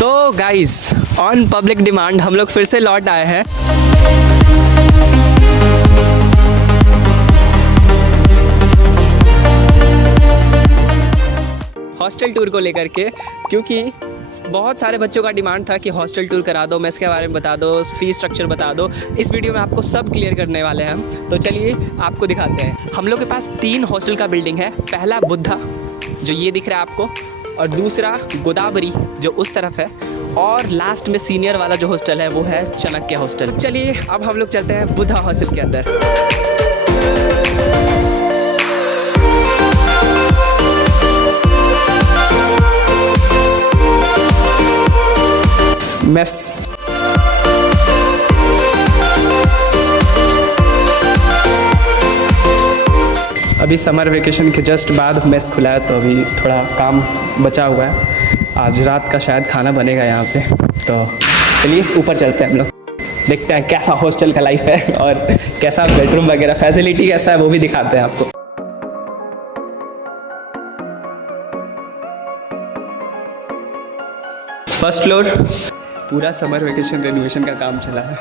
तो guys, on public demand हम लोग फिर से लौट आए हैं। हॉस्टल टूर को लेकर के, क्योंकि बहुत सारे बच्चों का डिमांड था कि हॉस्टल टूर करा दो, मेस के बारे में बता दो, फीस स्ट्रक्चर बता दो। इस वीडियो में आपको सब क्लियर करने वाले हैं हम। तो चलिए आपको दिखाते हैं। हम लोग के पास 3 हॉस्टल का बिल्डिंग है। पहला बुद्धा जो ये दिख रहा है आपको, और दूसरा गोदावरी जो उस तरफ है, और लास्ट में सीनियर वाला जो हॉस्टल है वो है चाणक्य हॉस्टल। चलिए अब हम लोग चलते हैं बुद्धा हॉस्टल के अंदर। मेस अभी समर वेकेशन के जस्ट बाद मेस खुला है, तो अभी थोड़ा काम बचा हुआ है। आज रात का शायद खाना बनेगा यहाँ पे। तो चलिए ऊपर चलते हैं हम लोग, देखते हैं कैसा हॉस्टल का लाइफ है और कैसा बेडरूम वगैरह फैसिलिटी कैसा है वो भी दिखाते हैं आपको। फर्स्ट फ्लोर पूरा समर वेकेशन रेनोवेशन का काम चला है,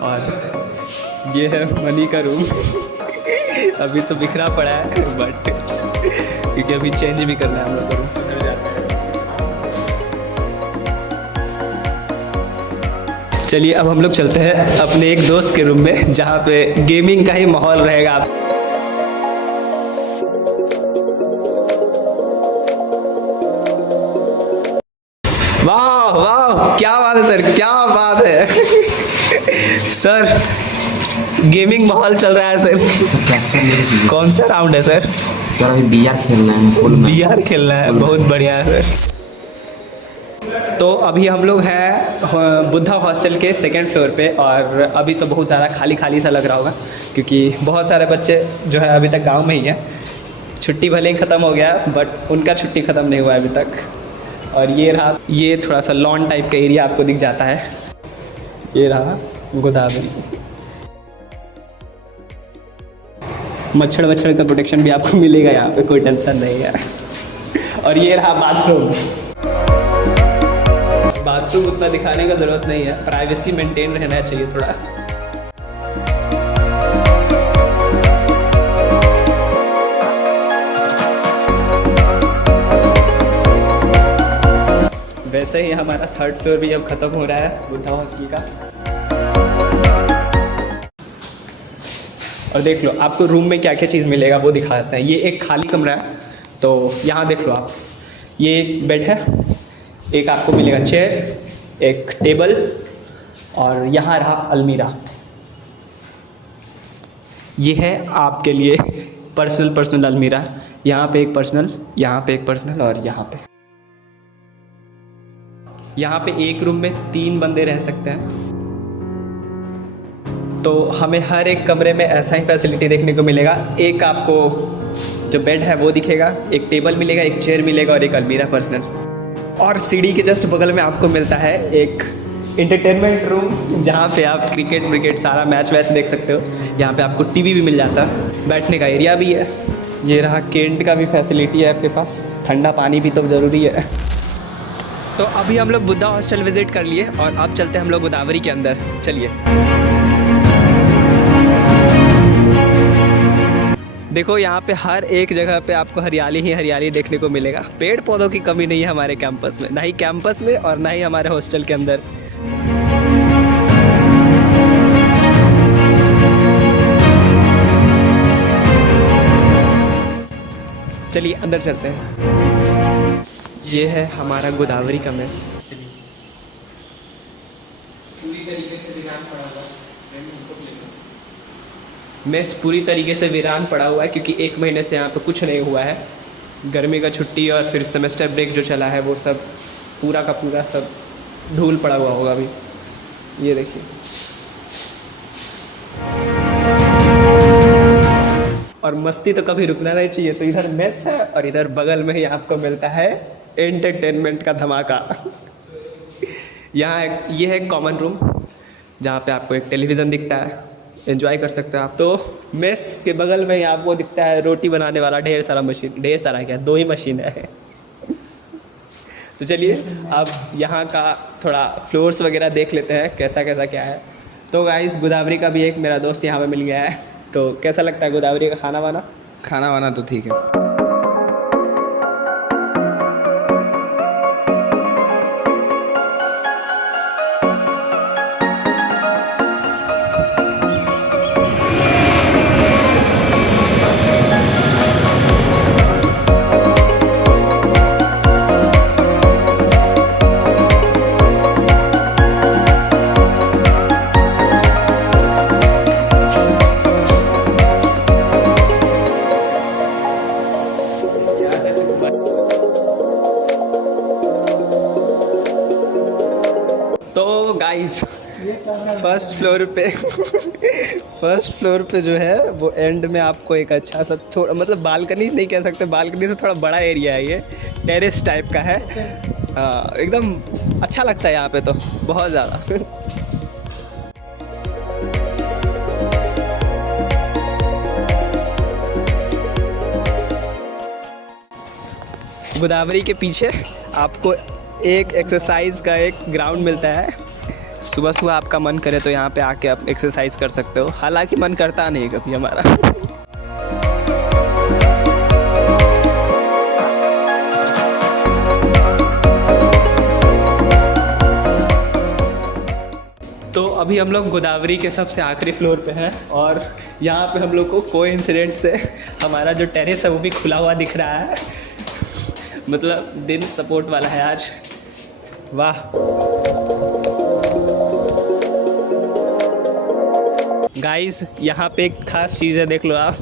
और ये है मनी का रूम। अभी तो बिखरा पड़ा है, बट क्योंकि अभी चेंज भी करना है हम लोग को। चलिए अब हम लोग चलते हैं अपने एक दोस्त के रूम में, जहाँ पे गेमिंग का ही माहौल रहेगा। वाह वाह, क्या बात है सर, क्या बात है सर। गेमिंग माहौल चल रहा है सर। कौन सा राउंड है सर? सर अभी बीआर खेलना है। बीआर खेलना है, बहुत बढ़िया है सर। तो अभी हम लोग हैं बुद्धा हॉस्टल के 2nd फ्लोर पे, और अभी तो बहुत ज़्यादा खाली खाली सा लग रहा होगा, क्योंकि बहुत सारे बच्चे जो है अभी तक गांव में ही हैं। छुट्टी भले ही ख़त्म हो गया, बट उनका छुट्टी ख़त्म नहीं हुआ अभी तक। और ये रहा, ये थोड़ा सा लॉन टाइप का एरिया आपको दिख जाता है। ये रहा गोदावरी। मच्छर का प्रोटेक्शन भी आपको मिलेगा यहाँ पे, कोई टेंशन नहीं है। और ये रहा बाथरूम। बाथरूम उतना दिखाने का ज़रूरत नहीं है, प्राइवेसी मेंटेन रहना चाहिए थोड़ा। वैसे ही हमारा 3rd फ्लोर भी अब ख़त्म हो रहा है बुद्धा हॉस्टल का। और देख लो आपको रूम में क्या क्या चीज़ मिलेगा वो दिखाते हैं। ये एक खाली कमरा है, तो यहाँ देख लो आप, ये एक बेड है, एक आपको मिलेगा चेयर, एक टेबल, और यहाँ रहा अलमीरा। ये है आपके लिए पर्सनल अलमीरा। यहाँ पे एक पर्सनल, यहाँ पे एक पर्सनल, और यहाँ पे एक रूम में 3 बंदे रह सकते हैं। तो हमें हर एक कमरे में ऐसा ही फैसिलिटी देखने को मिलेगा। एक आपको जो बेड है वो दिखेगा, एक टेबल मिलेगा, एक चेयर मिलेगा, और एक अलमीरा पर्सनल। और सीढ़ी के जस्ट बगल में आपको मिलता है एक एंटरटेनमेंट रूम, जहाँ पे आप क्रिकेट सारा मैच वैच देख सकते हो। यहाँ पे आपको टीवी भी मिल जाता है, बैठने का एरिया भी है। ये रहा कैंट का भी फैसिलिटी है आपके पास, ठंडा पानी भी तो ज़रूरी है। तो अभी हम लोग बुद्धा हॉस्टल विजिट कर लिए, और अब चलते हैं हम लोग गोदावरी के अंदर। चलिए देखो, यहाँ पे हर एक जगह पे आपको हरियाली ही हरियाली देखने को मिलेगा। पेड़ पौधों की कमी नहीं है हमारे कैंपस में, ना ही कैंपस में और ना ही हमारे हॉस्टल के अंदर। चलिए अंदर चलते हैं। ये है हमारा गोदावरी का मेस। पूरी तरीके से वीरान पड़ा हुआ है। मेस पूरी तरीके से वीरान पड़ा हुआ है, क्योंकि 1 महीने से यहाँ पे कुछ नहीं हुआ है। गर्मी का छुट्टी और फिर सेमेस्टर ब्रेक जो चला है, वो सब पूरा का पूरा सब धूल पड़ा हुआ होगा अभी। ये देखिए, और मस्ती तो कभी रुकना नहीं चाहिए। तो इधर मेस है, और इधर बगल में ही आपको मिलता है एंटरटेनमेंट का धमाका। यहाँ ये है कॉमन रूम, जहाँ पे आपको एक टेलीविज़न दिखता है, एंजॉय कर सकते हो आप। तो मेस के बगल में ही आपको दिखता है रोटी बनाने वाला ढेर सारा मशीन, ढेर सारा क्या, 2 ही मशीन है। तो चलिए अब यहाँ का थोड़ा फ्लोर्स वगैरह देख लेते हैं कैसा कैसा क्या है। तो गाइस गोदावरी का भी एक मेरा दोस्त यहाँ पे मिल गया है। तो कैसा लगता है गोदावरी का खाना वाना? खाना वाना तो ठीक है। तो गाइस फर्स्ट फ्लोर पे जो है वो एंड में आपको एक अच्छा सा थोड़ा मतलब बालकनी नहीं कह सकते, बालकनी से थोड़ा बड़ा एरिया है, ये टेरेस टाइप का है। एकदम अच्छा लगता है यहाँ पे तो बहुत ज़्यादा। गोदावरी के पीछे आपको एक एक्सरसाइज का एक ग्राउंड मिलता है। सुबह सुबह आपका मन करे तो यहाँ पे आके आप एक्सरसाइज कर सकते हो, हालांकि मन करता नहीं कभी हमारा। तो अभी हम लोग गोदावरी के सबसे आखिरी फ्लोर पे हैं और यहाँ पे हम लोग को कोइंसिडेंट से हमारा जो टेरेस है वो भी खुला हुआ दिख रहा है। मतलब दिन सपोर्ट वाला है आज। वाह गाइस, यहाँ पे एक खास चीज़ है, देख लो आप।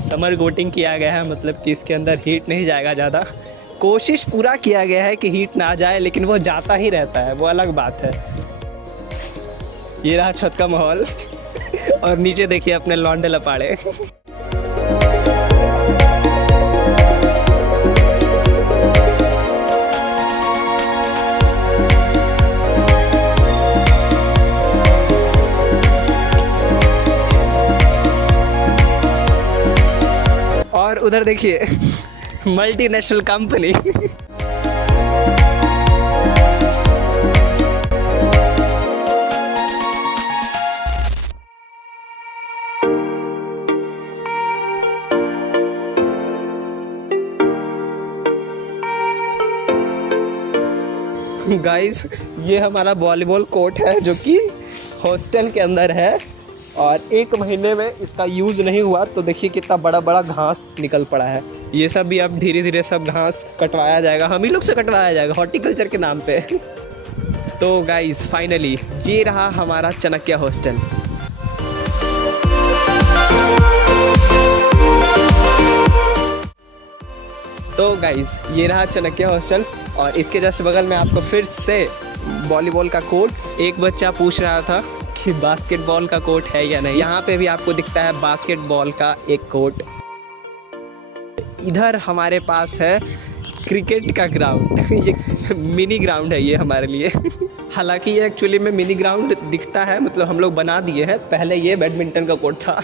समर कोटिंग किया गया है, मतलब कि इसके अंदर हीट नहीं जाएगा ज़्यादा। कोशिश पूरा किया गया है कि हीट ना जाए, लेकिन वो जाता ही रहता है, वो अलग बात है। ये रहा छत का माहौल और नीचे देखिए अपने लौंडे लपाड़े। और उधर देखिए मल्टीनेशनल कंपनी। गाइस ये हमारा वॉलीबॉल कोर्ट है जो कि हॉस्टल के अंदर है और 1 महीने में इसका यूज़ नहीं हुआ, तो देखिए कितना बड़ा बड़ा घास निकल पड़ा है। ये सब भी अब धीरे धीरे सब घास कटवाया जाएगा, हम ही लोग से कटवाया जाएगा हॉर्टिकल्चर के नाम पे। तो गाइस फाइनली ये रहा हमारा चाणक्य हॉस्टल। तो गाइस ये रहा चाणक्य हॉस्टल और इसके जस्ट बगल में आपको फिर से वॉलीबॉल का कोर्ट। एक बच्चा पूछ रहा था कि बास्केटबॉल का कोर्ट है या नहीं, यहाँ पे भी आपको दिखता है बास्केटबॉल का एक कोर्ट। इधर हमारे पास है क्रिकेट का ग्राउंड। ये मिनी ग्राउंड है ये हमारे लिए। हालांकि ये एक्चुअली में मिनी ग्राउंड दिखता है, मतलब हम लोग बना दिए हैं, पहले ये बैडमिंटन का कोर्ट था।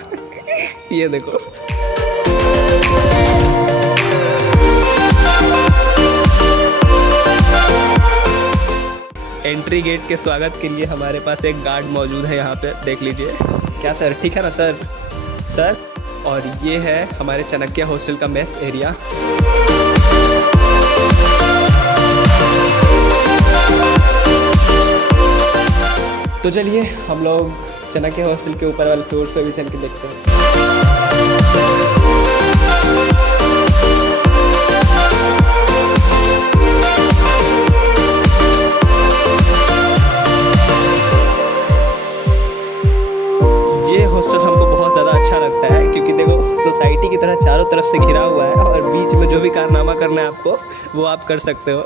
ये देखो। एंट्री गेट के स्वागत के लिए हमारे पास एक गार्ड मौजूद है यहाँ पे, देख लीजिए। क्या सर, ठीक है ना सर? सर, और ये है हमारे चाणक्य हॉस्टल का मेस एरिया। तो चलिए हम लोग चाणक्य हॉस्टल के ऊपर वाले फ्लोर्स पे भी चल के देखते हैं। ये हॉस्टल हमको बहुत ज़्यादा अच्छा लगता है क्योंकि देखो सोसाइटी की तरह चारों तरफ से घिरा हुआ है और बीच में जो भी कारनामा करना है आपको वो आप कर सकते हो।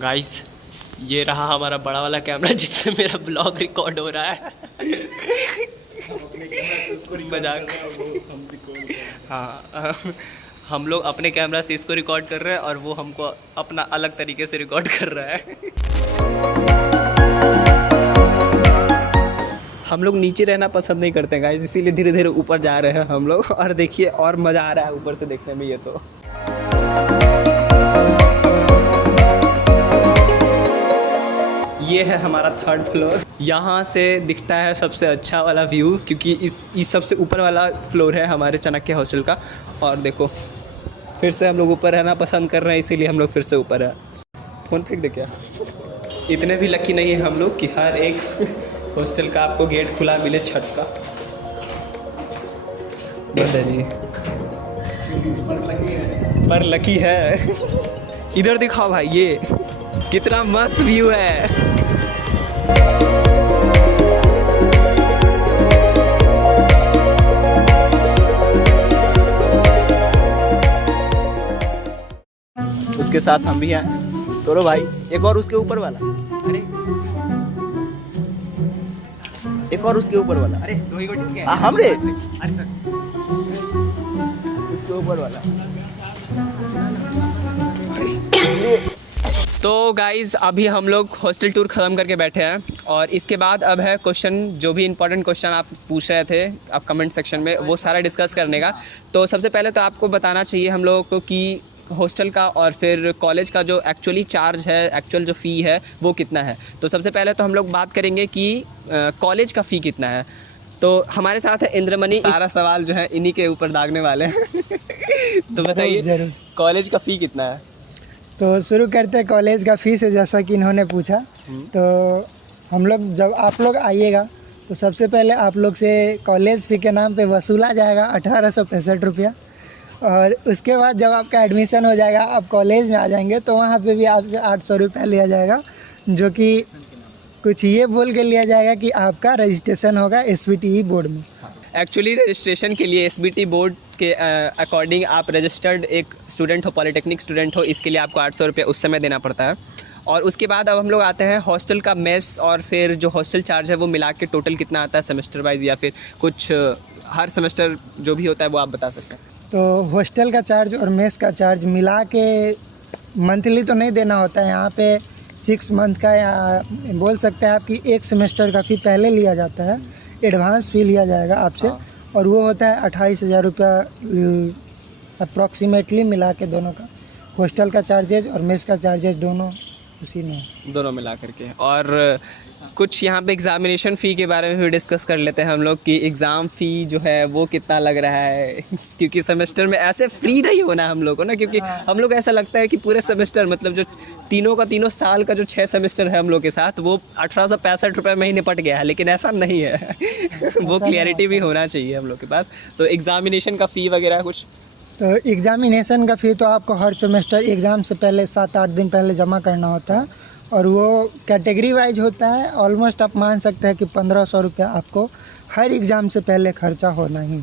गाइस ये रहा हमारा बड़ा वाला कैमरा जिससे मेरा ब्लॉग रिकॉर्ड हो रहा है। मजाक। हाँ हम लोग अपने कैमरा से इसको रिकॉर्ड कर रहे हैं और वो हमको अपना अलग तरीके से रिकॉर्ड कर रहा है। हम लोग नीचे रहना पसंद नहीं करते गाइस, इसीलिए धीरे धीरे ऊपर जा रहे हैं हम लोग। और देखिए और मज़ा आ रहा है ऊपर से देखने में। ये तो ये है हमारा 3rd फ्लोर। यहाँ से दिखता है सबसे अच्छा वाला व्यू, क्योंकि इस सबसे ऊपर वाला फ्लोर है हमारे चाणक्य हॉस्टल का। और देखो फिर से हम लोग ऊपर रहना पसंद कर रहे हैं, इसीलिए हम लोग फिर से ऊपर है। फ़ोन फेंक दे क्या? इतने भी लकी नहीं है हम लोग कि हर एक हॉस्टल का आपको गेट खुला मिले छत का। बताइए पर लकी है। इधर दिखाओ भाई, ये कितना मस्त व्यू है। उसके साथ हम भी हैं। तोरो भाई एक और उसके ऊपर वाला, अरे एक और उसके ऊपर वाला, अरे दो ही को ठीक है। हमरे अरे सर उसके ऊपर वाला। तो गाइज़ अभी हम लोग हॉस्टल टूर ख़त्म करके बैठे हैं और इसके बाद अब है क्वेश्चन, जो भी इंपॉर्टेंट क्वेश्चन आप पूछ रहे थे आप कमेंट सेक्शन में, वो सारा डिस्कस करने का। तो सबसे पहले तो आपको बताना चाहिए हम लोगों को कि हॉस्टल का और फिर कॉलेज का जो एक्चुअली चार्ज है, एक्चुअल जो फ़ी है वो कितना है। तो सबसे पहले तो हम लोग बात करेंगे कि कॉलेज का फ़ी कितना है। तो हमारे साथ है इंद्रमणि, सारा सवाल जो है इन्हीं के ऊपर दागने वाले हैं। तो बताइए कॉलेज का फ़ी कितना है। तो शुरू करते हैं कॉलेज का फ़ीस है। जैसा कि इन्होंने पूछा, तो हम लोग जब आप लोग आइएगा तो सबसे पहले आप लोग से कॉलेज फ़ी के नाम पे वसूला जाएगा 1865 रुपया। और उसके बाद जब आपका एडमिशन हो जाएगा, आप कॉलेज में आ जाएंगे, तो वहाँ पे भी आपसे 800 रुपया लिया जाएगा, जो कि कुछ ये बोल के लिया जाएगा कि आपका रजिस्ट्रेशन होगा SBTE बोर्ड में। एक्चुअली रजिस्ट्रेशन के लिए SBT बोर्ड के अकॉर्डिंग आप रजिस्टर्ड एक स्टूडेंट हो, पॉलिटेक्निक स्टूडेंट हो, इसके लिए आपको 800 रुपये उस समय देना पड़ता है। और उसके बाद अब हम लोग आते हैं हॉस्टल का मेस और फिर जो हॉस्टल चार्ज है वो मिला के टोटल कितना आता है सेमेस्टर वाइज, या फिर कुछ हर सेमेस्टर जो भी होता है वो आप बता सकते हैं। तो हॉस्टल का चार्ज और मेस का चार्ज मिला के मंथली तो नहीं देना होता है यहाँ पे, 6 मंथ का या बोल सकते हैं आपकी 1 सेमेस्टर का फ़ी पहले लिया जाता है, एडवांस फ़ी लिया जाएगा आपसे। और वो होता है 28,000 रुपया अप्रॉक्सीमेटली मिला के दोनों का, हॉस्टल का चार्जेज और मेस का चार्जेज दोनों उसी में है, दोनों मिला करके। और कुछ यहाँ पे एग्ज़ामिनेशन फ़ी के बारे में भी डिस्कस कर लेते हैं हम लोग कि एग्ज़ाम फ़ी जो है वो कितना लग रहा है। क्योंककि सेमेस्टर में ऐसे फ्री नहीं होना है हम लोग को ना, क्योंकि हम लोग ऐसा लगता है कि पूरे सेमेस्टर मतलब जो तीनों साल का जो 6 सेमेस्टर है हम लोग के साथ, वो 1865 रुपये में ही निपट गया है, लेकिन ऐसा नहीं है। वो क्लियरिटी भी होना चाहिए हम लोग के पास। तो एग्ज़ामिनेशन का फ़ी वगैरह कुछ, तो एग्ज़ामिनेशन का फ़ी तो आपको हर सेमेस्टर एग्ज़ाम से पहले 7-8 दिन पहले जमा करना होता है, और वो कैटेगरी वाइज होता है। ऑलमोस्ट आप मान सकते हैं कि 1500 रुपया आपको हर एग्ज़ाम से पहले खर्चा होना ही।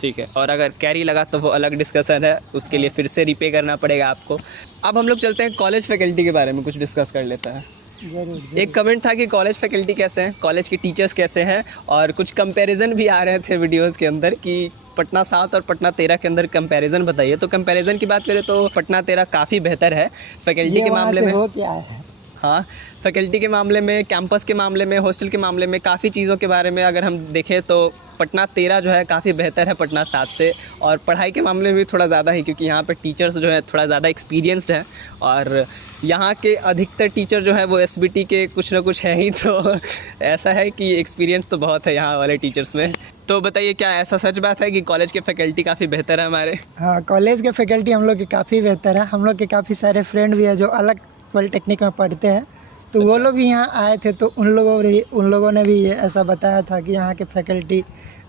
ठीक है। और अगर कैरी लगा तो वो अलग डिस्कशन है, उसके लिए फिर से रीपे करना पड़ेगा आपको। अब हम लोग चलते हैं कॉलेज फैकल्टी के बारे में कुछ डिस्कस कर लेते हैं। जरूर। एक कमेंट था कि कॉलेज फैकल्टी कैसे हैं, कॉलेज के टीचर्स कैसे हैं, और कुछ कंपैरिजन भी आ रहे थे वीडियोस के अंदर कि पटना 7 और पटना 13 के अंदर कंपैरिजन बताइए। तो कंपैरिजन की बात करें तो पटना 13 काफ़ी बेहतर है फैकल्टी के मामले में। हो क्या है? हाँ, फैकल्टी के मामले में, कैंपस के मामले में, हॉस्टल के मामले में, काफ़ी चीज़ों के बारे में अगर हम देखें तो पटना 13 जो है काफ़ी बेहतर है पटना 7 से। और पढ़ाई के मामले में भी थोड़ा ज़्यादा ही, क्योंकि यहाँ पर टीचर्स जो है थोड़ा ज़्यादा एक्सपीरियंस्ड हैं, और यहाँ के अधिकतर टीचर जो है वो SBT के कुछ ना कुछ हैं ही। तो ऐसा है कि एक्सपीरियंस तो बहुत है यहाँ वाले टीचर्स में। तो बताइए क्या ऐसा सच बात है कि कॉलेज के फैकल्टी काफ़ी बेहतर है हमारे? हाँ, कॉलेज के फैकल्टी हम लोग के काफ़ी बेहतर है। हम लोग के काफ़ी सारे फ्रेंड भी है जो अलग पॉलिटेक्निक में पढ़ते हैं, तो वो लोग भी यहाँ आए थे, तो उन लोगों ने भी ये ऐसा बताया था कि यहाँ के फैकल्टी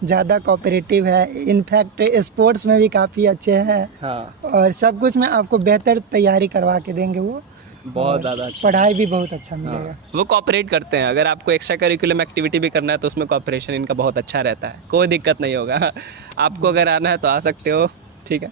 ज़्यादा कोऑपरेटिव है। इनफैक्ट स्पोर्ट्स में भी काफ़ी अच्छे हैं। हाँ, और सब कुछ में आपको बेहतर तैयारी करवा के देंगे वो, बहुत ज़्यादा अच्छा। पढ़ाई भी बहुत अच्छा मिलेगा। वो कोऑपरेट करते हैं। अगर आपको एक्स्ट्रा करिकुलम एक्टिविटी भी करना है तो उसमें कोऑपरेशन इनका बहुत अच्छा रहता है, कोई दिक्कत नहीं होगा। आपको अगर आना है तो आ सकते हो, ठीक है।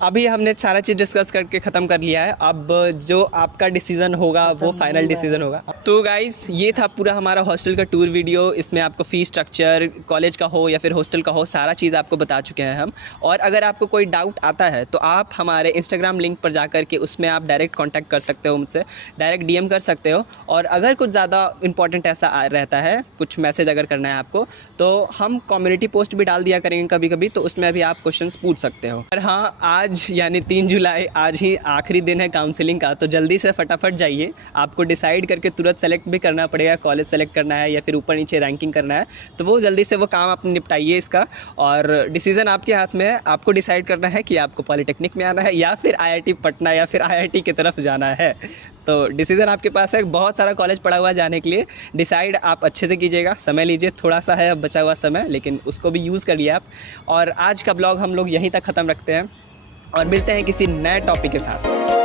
अभी हमने सारा चीज़ डिस्कस करके ख़त्म कर लिया है। अब जो आपका डिसीज़न होगा वो फाइनल डिसीज़न होगा। तो गाइस ये था पूरा हमारा हॉस्टल का टूर वीडियो। इसमें आपको फ़ीस स्ट्रक्चर, कॉलेज का हो या फिर हॉस्टल का हो, सारा चीज़ आपको बता चुके हैं हम। और अगर आपको कोई डाउट आता है तो आप हमारे इंस्टाग्राम लिंक पर जा कर के उसमें आप डायरेक्ट कॉन्टैक्ट कर सकते हो, मुझसे डायरेक्ट DM कर सकते हो। और अगर कुछ ज़्यादा इंपॉर्टेंट ऐसा रहता है, कुछ मैसेज अगर करना है आपको, तो हम कम्युनिटी पोस्ट भी डाल दिया करेंगे कभी कभी, तो उसमें भी आप क्वेश्चंस पूछ सकते हो। और हाँ, आज यानी 3 जुलाई आज ही आखिरी दिन है काउंसलिंग का, तो जल्दी से फटाफट जाइए। आपको डिसाइड करके तुरंत सेलेक्ट भी करना पड़ेगा, कॉलेज सेलेक्ट करना है या फिर ऊपर नीचे रैंकिंग करना है, तो वो जल्दी से वो काम आप निपटाइए इसका। और डिसीज़न आपके हाथ में है, आपको डिसाइड करना है कि आपको पॉलिटेक्निक में आना है या फिर IIT पटना या फिर IIT की तरफ जाना है। तो डिसीज़न आपके पास है, बहुत सारा कॉलेज पड़ा हुआ है जाने के लिए। डिसाइड आप अच्छे से कीजिएगा, समय लीजिए, थोड़ा सा है अब बचा हुआ समय, लेकिन उसको भी यूज़ करिए आप। और आज का ब्लॉग हम लोग यहीं तक ख़त्म रखते हैं और मिलते हैं किसी नए टॉपिक के साथ।